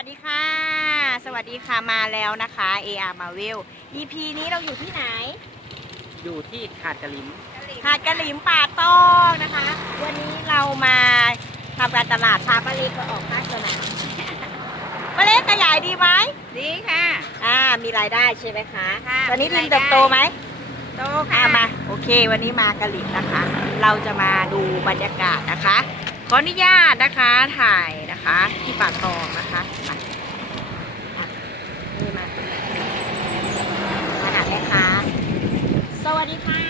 วัสดีค่ะ สวัสดีค่ะมาแล้วนะคะ AR Marvel EP นี้เราอยู่ที่ไหน อยู่ที่หาดกะลิมหาดกะหลิมป่าตองนะคะ วันนี้เรามาทำการตลาดพาป้าเล็กมาออกภาคสนามป้าเล็กขยายดีไหมดีค่ะ อ่ามีรายได้ใช่ไหมคะค่ะตอนนี้มีลิรางยได้เติบโตไหมโตอ่าค่ะมาโอเค วันนี้มากะหลิมนะคะ เราจะมาดูบรรยากาศนะคะขออนุญาตนะคะถ่ายนะคะที่ป่าตองนะคะมาอะนี่มามาหาแม่ค้า สวัสดีค่ะ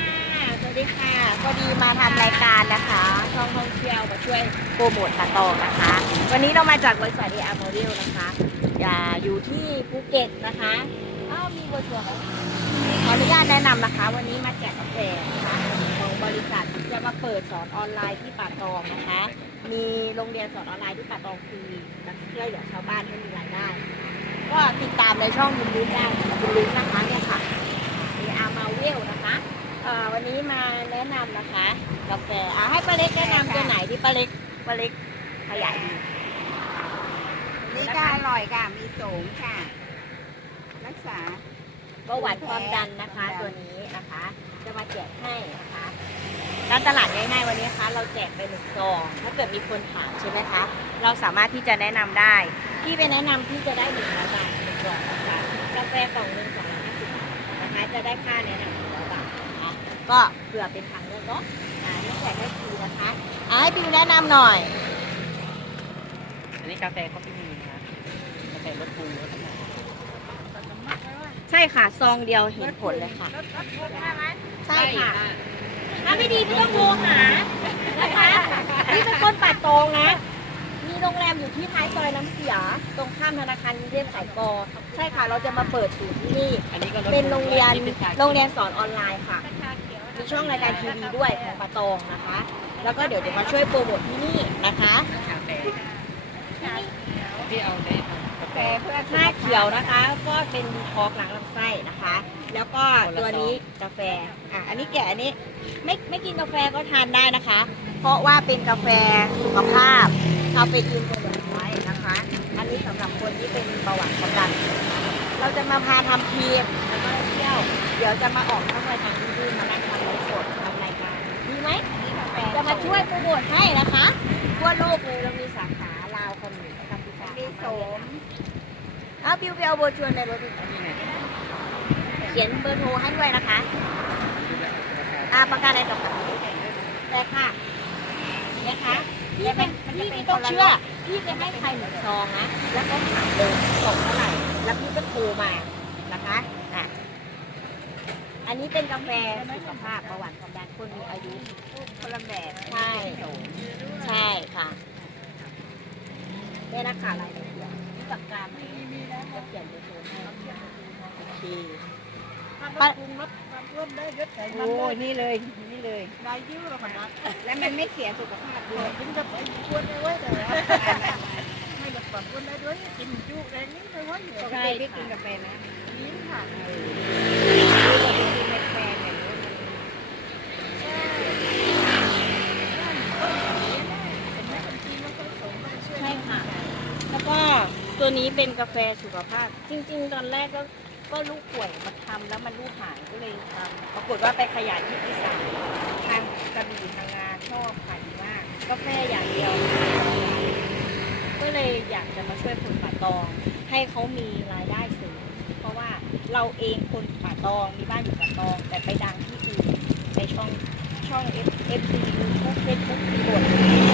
สวัสดีค่ะพอดีมาทำรายการนะคะช่องท่องเที่ยวมาช่วยโปรโมทป่าตองนะคะ วันนี้เรามาจากบริษัทเออาร์โมเดลนะคะ อย่าอยู่ที่ภูเก็ตนะคะอ้าวมีบริษัทขออนุญาตแนะนำนะคะ วันนี้มาแจกกาแฟนะคะของบริษัทจะมาเปิดสอนออนไลน์ที่ป่าตองนะคะ มีโรงเรียนสอนออนไลน์ที่ป่าตองฟรีและช่วยเหลือชาวบ้านให้มีรายได้ ก็ติดตามในช่องคุณลุ้นได้คุณลุ้นนะคะเนี่ยค่ะ อามาเวลนะคะเอ่อวันนี้มาแนะนำนะคะกาแฟอะให้ป้าเล็กแนะนำตัวไหนที่ป้าเล็กป้าเล็กขยายดีนี่ก็อร่อยค่ะ มีสูงค่ะ รักษาเบาหวานความดันนะคะ ตัวนี้นะคะ จะมาแจกให้นะคะการตลาดง่ายๆวันนี้นะคะ เราแจกไปหนึ่งซองถ้าเกิดมีคนถามใช่ไหมคะเราสามารถที่จะแนะนำได้ ที่ไปแนะนำที่จะได้หนึ่งร้อยบาทหนึ่งกล่องนะคะกาแฟกล่องหนึ่ง จะได้ค่าแนะนำหนึ่งร้อยบาทนะคะก็เผื่อเป็นทางเลือกเนาะอ่านี่แจกได้ฟรีนะคะอ่าให้บิวแนะนำหน่อย อันนี้กาแฟคอฟฟี่มีนะครับกาแฟรสบูรสน้ำใช่ค่ะ ซองเดียวเห็นผลเลยค่ะใช่ค่ะ ถ้าไม่ดีพี่ต้องโทรหานะคะนี่เป็นคนปัดตรงนะมี โรงแรมอยู่ที่ท้ายซอยน้ำเสีย ตรงข้ามธนาคารกรุงเทพสายกอ ใช่ค่ะ เราจะมาเปิดศูนย์ที่นี่อันนี้ก็เป็นโรงเรียนป็ชาโรงเรียนสอนออนไลน์ค่ะ มีช่องรายการทีวีด้วยของปาตองนะคะ แล้วก็เดี๋ยวจะมาช่วยโปรโมทที่นี่นะคะกาแฟที่เอาในกาแฟแต่เพื่อหน้าเขียวนะคะ ก็เป็นดีท็อกล้างลำไส้นะคะ แล้วก็ตัวนี้กาแฟ อะ อันนี้แกะอันนี้ ไม่ไม่กินกาแฟก็ทานได้นะคะ เพราะว่าเป็นกาแฟสุขภาพ คาเฟอีนตัวน้อยนะคะ อันนี้สำหรับคนที่เป็นเบาหวานความดันเราจะมาพาทำทีมแล้วก็เที่ยว เดี๋ยวจะมาออกช่องรายการที่มานั่งทำไลฟ์สดทำรายการดีไหมดีกาแฟจะมาช่วยโปรโมทให้นะคะทั่วโลกเลยเรามีสาขาลาวเขมรกัมพูชามีโสมอ้าวบิวไปเอาเบอร์ชวนในรถอันนี้ไงเขียนเบอร์โทรให้ด้วยนะคะอาประกาศในกระเป๋าแต่ค่ะนะคะ พี่เป็นพี่ไม่ต้องเชื่อพี่จะให้ใครหนึ่งซองนะแล้วก็ถามเลยส่งเท่าไหร่แล้วพี่ก็โทรมานะคะอะอันนี้เป็นกาแฟสุขภาพเบาหวานความดันคนมีอายุคนละแบบใช่ใช่ค่ะได้ราคารายละเอียดที่ปากกาไหมจะเขียนเบอร์โทรให้โอเค ปรุงรสความร่วมได้ยศใส่มันโอ้ยนี่เลยนี่เลยได้ยิ้วแล้วมันนะแล้วมันไม่เสียสุขภาพด้วยกินกาแฟควรได้ไว้แต่ว่าไม่กับความควรได้ด้วยกินจุแรงนี้เลยว่าอยู่ปกติพี่กินกาแฟนะลิ้นค่ะกินกาแฟเนี่ยเป็นแม่ด้วยใช่ค่ะแล้วก็ตัวนี้เป็นกาแฟสุขภาพ จริง ๆ ตอนแรกก็ ก็ลูกป่วยมาทำแล้วมันลูกหายก็เลยทำปรากฏว่าไปขยายที่อีสานทางกระบี่ทางงาชอบขายดีมากกาแฟอย่างเดียว ก็เลยอยากจะมาช่วยคนป่าตอง ให้เขามีรายได้เสริมเพราะว่าเราเองคนป่าตองมีบ้านอยู่ป่าตอง แต่ไปดังที่อื่นในช่องช่อง F F C ยูทูบเฟซบุ๊กมีบท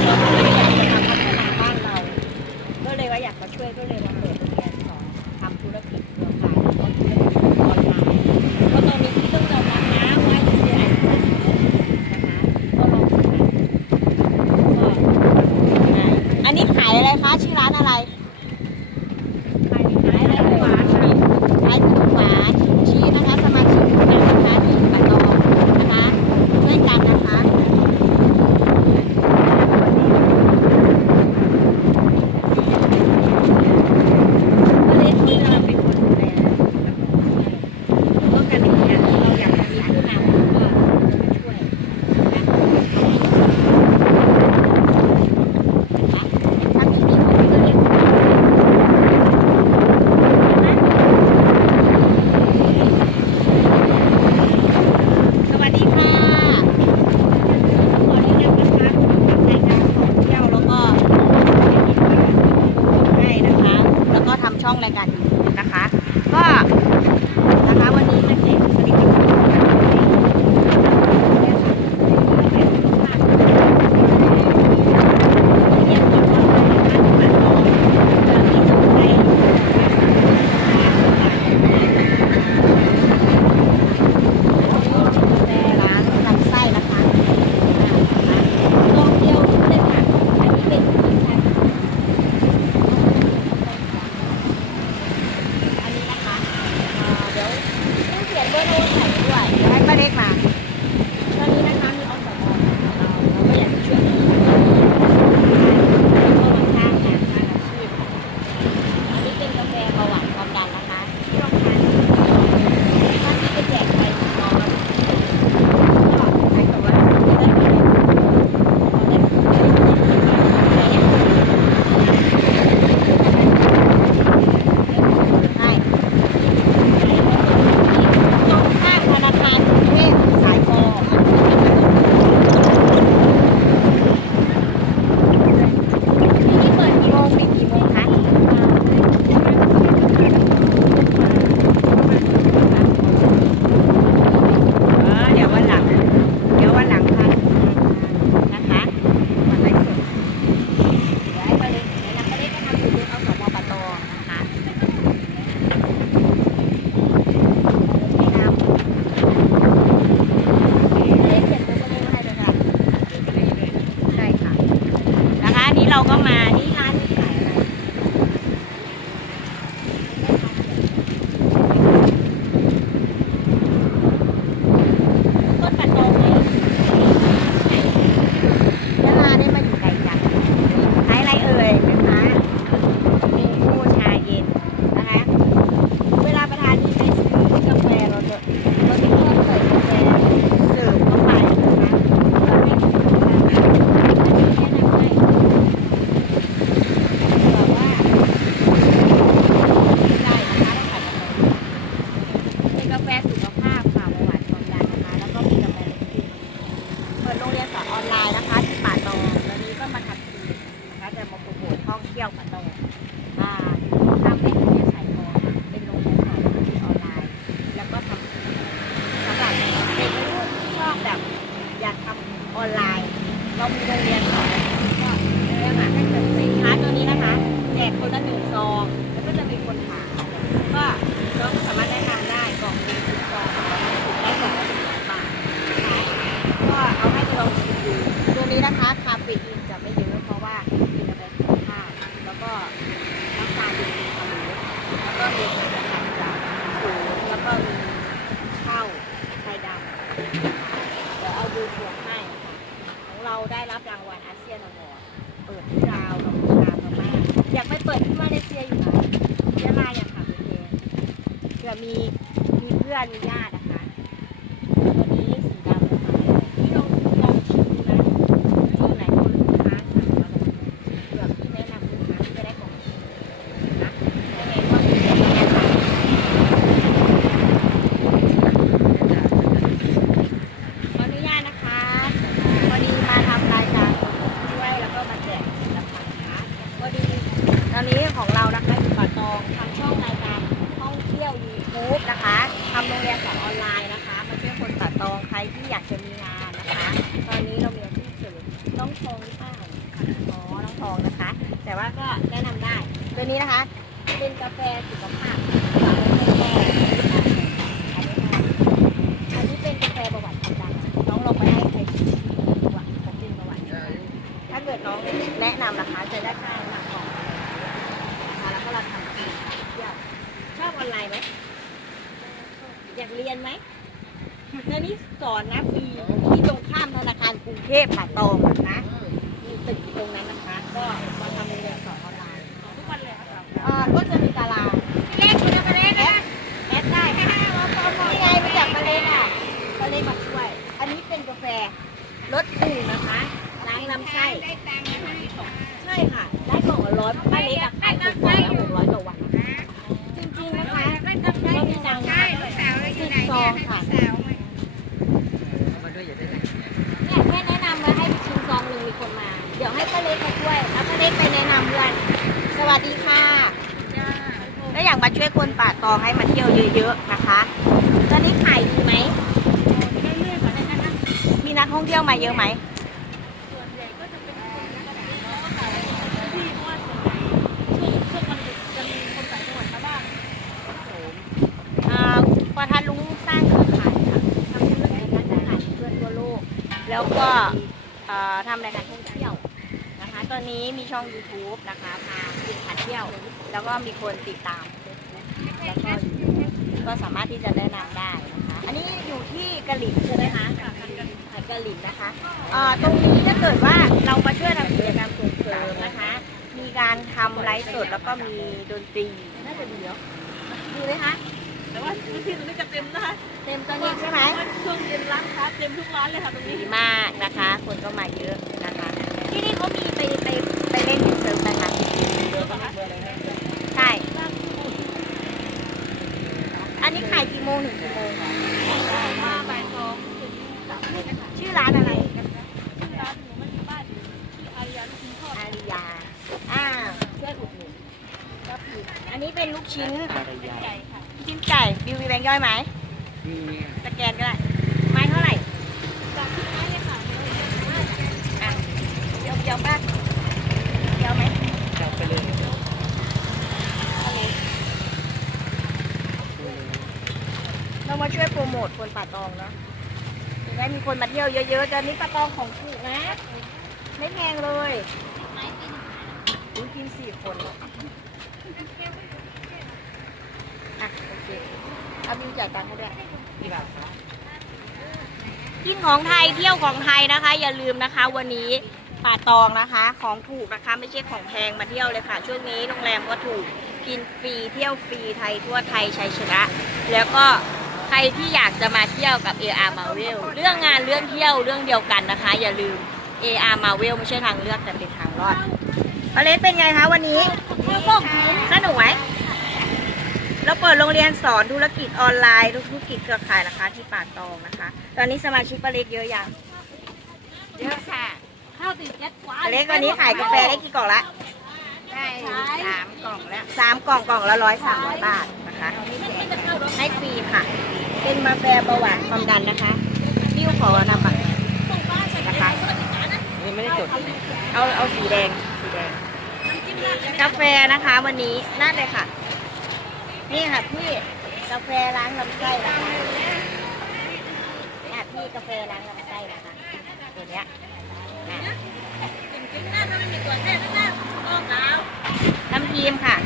嘛，你 อยากจะมีงานนะคะ ตอนนี้เรามีอาชีพเสริมน้องทองหรือเปล่าอ๋อน้องทองนะคะ แต่ว่าก็แนะนำได้ตัวนี้นะคะ เป็นกาแฟสุขภาพฝากไว้ให้แม่อันนี้ค่ะอันนี้เป็นกาแฟประวัติความดันน้องลองไปให้ใครชิมดูอะผมเป็นประวัติถ้าเกิดน้องแนะนำนะคะจะได้ค่าหนักของนะคะแล้วก็เราทำเองเที่ยวชอบออนไลน์ไหมอยากเรียนไหม แล้วนี่สอนนะฟรีที่ตรงข้ามธนาคารกรุงเทพค่ะตองนะมีตึกอยู่ตรงนั้นนะคะ ก็มาทำโรงเรียนสอนออนไลน์ทุกวันเลยค่ะอ่าก็จะมีตารางเล่นคุณจะไปเล่นนะแอดได้นี่ไงมาจากมาเลยค่ะมาเลยมาช่วย อันนี้เป็นกาแฟรสดื่มนะคะล้างลำไส้ได้ตังค์นะให้ของใช่ค่ะ ได้กล่องละร้อยป้าเล็กอะขายถูกกว่าละหกร้อยต่อวันอะจริงๆนะคะเรามีตังค์ใช่ลูกสาวเลยอยู่ไห เดี๋ยวให้ป้าเล็กมาช่วยแล้วป้าเล็กไปแนะนำเพื่อนสวัสดีค่ะจ้าแล้วอยากมาช่วยคนป่าตองให้มาเที่ยวเยอะๆนะคะ ตอนนี้ขายดีไหมเรื่อยๆก่อนนะนะมีนักท่องเที่ยวมาเยอะไหมส่วนใหญ่ก็จะเป็นคนนะคะที่เพราะว่าส่วนใหญ่ช่วงช่วงวันหยุดจะมีคนต่างจังหวัดมาบ้างอ่าประธานลุงสร้างเครือข่ายค่ะทำธุรกิจการขายเพื่อนทั่วโลก แล้วก็เอ่อทำรายการท่องเที่ยวนะคะ ตอนนี้มีช่อง YouTube นะคะพากินพาเที่ยว แล้วก็มีคนติดตาม แล้วก็ก็สามารถที่จะแนะนำได้นะคะ อันนี้อยู่ที่กะหรี่ใช่ไหมคะขายกะหรี่นะคะเอ่อตรงนี้ถ้าเกิดว่าเรามาช่วยทำกิจกรรมส่งเสริมนะคะ มีการทำไลฟ์สดแล้วก็มีดนตรี น่าจะดีเนาะดีไหมคะ แต่ว่าพื้นที่ตรงนี้จะเต็มนะคะเต็มตอนนี้ใช่ไหมช่วงเย็นร้านค้าเต็มทุกร้านเลยค่ะตรงนี้ดีมากนะคะ คนก็มาเยอะนะคะ ที่นี่เขามีไปไปไปเล่นเซิร์ฟนะคะ เยอะค่ะ ใช่ อันนี้ขายกี่ โมงถึงกี่โมงคะมาบ่ายสองถึงสามทุ่มค่ะชื่อร้านอะไรชื่อร้านหนูมันมีบ้านอยู่ที่อายาลูกชิ้นทอดอาริยาอ่าช่วยอุดหนุนก็ผิดอันนี้เป็นลูกชิ้นอะไรใหญ่ใหญ่ค่ะลูกชิ้นไก่บิวมีแบงค์ย่อยไหมมี สแกนก็ได้ ไม้เท่าไหร่ จากที่ร้านเนี่ยค่ะ อะเดียวเดียวป่ะเดียวไหม จับไปเลย เรามา ช่วยโปรโมทคนป่าตองเนาะจะได้มีคนมาเที่ยวเยอะๆตอนนี้ป่าตองของถูกนะ ไม่แพงเลยอุ้ยกินสี่คนอะโอเคเอาบิวจ่ายตังค์ให้ด้วยที่แบบครับกินของไทยเที่ยวของไทยนะคะ อย่าลืมนะคะ วันนี้ป่าตองนะคะ ของถูกนะคะ ไม่ใช่ของแพงมาเที่ยวเลยค่ะ ช่วงนี้โรงแรมก็ถูกกินฟรีเที่ยวฟรีไทยทั่วไทยชัยชนะ แล้วก็ รที่อยากจะมาเที่ยวกับ AR Marvel เรื่องงานเรื่องเที่ยวเรื่องเดียวกันนะคะ อย่าลืม AR Marvel ไม่ใช่ทางเลือกแต่เป็นทางรอดอเลสเป็นไงคะวันนี้สนุกไหมเราเปิดโรงเรียนสอนธุรกิจออนไลน์ธุรกิจเครือข่ายนะคะ ที่ป่าตองนะคะ ตอนนี้สมาชิกป้าเล็กเยอะยังเยอะค่ะข้าวติดยัดกว่าป้าเล็กวันนี้ขายกาแฟได้กี่กล่องละได้สามกล่องแล้วสามกล่องกล่องละร้อยสามร้อยบาทนะคะให้ฟรีค่ะ เป็นมาแฟเบาหวานความดันนะคะนิ้วขอนำบัตรนะคะยังไม่ได้จด เอาเอาสีแดงสีแดง กาแฟนะคะวันนี้น่าเลยค่ะ นี่ค่ะพี่กาแฟล้างลำไส้นะคะนี่พี่กาแฟล้างลำไส้นะคะตัวเนี้ยอะน้ำพีมค่ะ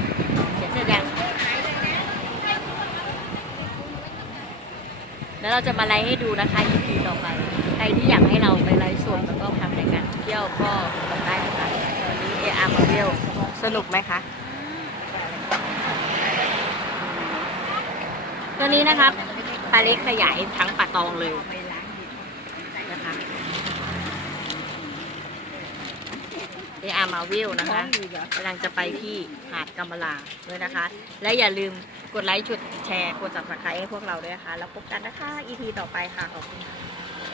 แล้วเราจะมาไลฟ์ให้ดูนะคะ EP ต่อไป ใครที่อยากให้เราไปไลฟ์สดแล้วก็ทำรายการเที่ยวก็บอกได้นะคะวันนี้เออาร์มาเที่ยวสนุกไหมคะตัวนี้นะครับปลาเล็กขยายทั้งป่าตองเลยนะคะเออาร์มาวิลนะคะกำลังจะไปที่หาดกำมะลาด้วยนะคะ และอย่าลืม กดไลค์กดแชร์กดจับสไครต์ให้พวกเราด้วยนะคะ แล้วพบกันนะคะ EP ต่อไปค่ะ ขอบคุณค่ะ